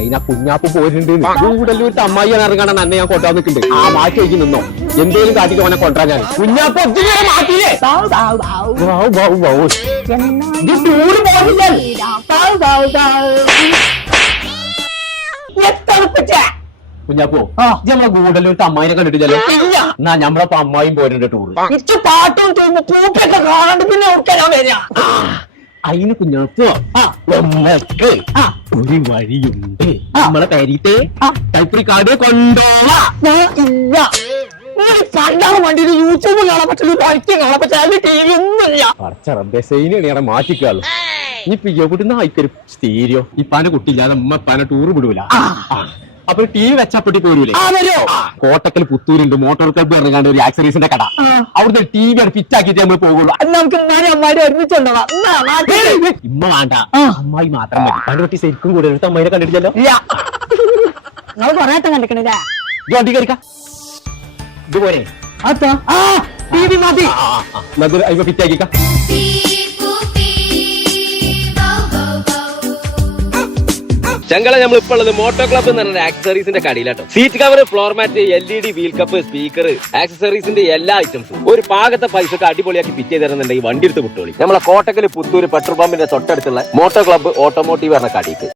അതിനാ കുഞ്ഞാപ്പ് പോയിട്ടുണ്ട്. കൂടുതലൂർ അമ്മായിയാണ് ഇറങ്ങാൻ അന്നെ ഞാൻ കൊണ്ടാ നിൽക്കുന്നുണ്ട്. ആ മാറ്റി വയ്ക്ക് നിന്നോ, എന്തേലും കാട്ടിട്ട് ഓനെ കൊണ്ടാ ഞാൻ. കുഞ്ഞാപ്പ് മാറ്റിയില്ലേ? കുഞ്ഞാപ്പോ നമ്മളെ ഗൂഡല്ലൂർ അമ്മായിനെ കണ്ടിട്ടില്ലല്ലോ. എന്നാ ഞമ്മളപ്പോ അമ്മായിയും പോയിട്ടുണ്ട് ടൂറ്. പാട്ടും പൂപ്പൊക്കെ കാണാണ്ട് പിന്നെ ഒക്കെ ഞാൻ വരാ. അതിന് കുഞ്ഞാപ്പോ നമ്മക്ക് ഒരു വഴിയുണ്ട്. നമ്മളെ പേരീത്തെ ടൈപ്പറി കാർഡ് കൊണ്ടോളാം. കണ്ടാൻ വേണ്ടി യൂട്യൂബ് കാണാൻ പറ്റില്ല, കളിക്കും കാണാൻ പറ്റില്ല, ടി വി ഒന്നുമില്ല. സൈനാണ് മാറ്റിക്കാളു. ഇനിയിപ്പൊ എവിടുന്ന് ആയിക്കൊരു സ്റ്റീരിയോ. ഇപ്പാന്റെ കുട്ടിയില്ലാതെ അമ്മ ഇപ്പാനെ ടൂർ വിടൂല. അപ്പൊ ടി വി വെച്ചപ്പെട്ടി പോരൂലേ? കോട്ടക്കൽ പുത്തൂരുണ്ട് മോട്ടോർ ക്ലബ്ബ് ഇറങ്ങാണ്ട് ഒരു ആക്സറീസിന്റെ കട. അവിടുന്ന് ടി വി ഫിറ്റ് ആക്കിയിട്ട് നമ്മൾ പോകുള്ളൂ. നമുക്ക് അമ്മാരി ഒരുമിച്ചുണ്ടോ? ഇമ്മ വേണ്ട, അമ്മായി മാത്രം മതി. പണ്ട് കുട്ടി ശരിക്കും കൂടെ എടുത്ത് അമ്മായിനെ കണ്ടിട്ടില്ലല്ലോ. നിങ്ങൾ കൊറേട്ടം കണ്ടിക്കണില്ലേ? വണ്ടി കയറിക്ക. ഇതുപോലെ ടി വി മതി. അയ്യോ ഫിറ്റ് ആക്കിക്ക. ചങ്കള നമ്മൾ ഇപ്പോൾ ഉള്ളത് മോട്ടോ ക്ലബ്ബ് എന്ന് പറഞ്ഞ ആക്സസറീസിന്റെ കടയിലാട്ടോ. Seat cover, floor mat, LED wheel cup, speaker, ആക്സസറീസിന്റെ എല്ലാ ഐറ്റംസും ഒരു പാകത്തെ പൈസക്ക് അടിപൊളിയാക്കി ഫിറ്റ് ചെയ്ത് തരുന്നുണ്ടെങ്കിൽ വണ്ടി എടുത്ത് വിട്ടോളി. നമ്മളെ കോട്ടക്കൽ പുത്തൂര് പെട്രോൾ പമ്പിന്റെ തൊട്ടടുത്തുള്ള മോട്ടോ ക്ലബ്ബ് ഓട്ടോമോട്ടീവ് പറഞ്ഞ കടയിക്ക്.